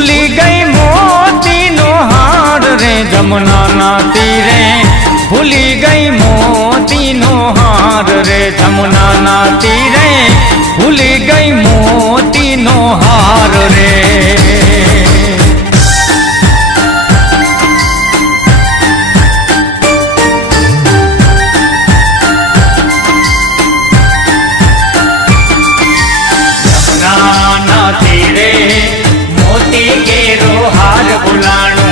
ભૂલી ગઈ મોતીનો હાર રે જમુનાના તીરે, ભૂલી ગઈ મોતીનો હાર રે જમુનાના તીરે, ભૂલી ગઈ મોતીનો હાર રે. જમુનાના તીરે મોતી કેરો હાર ભૂલાણો,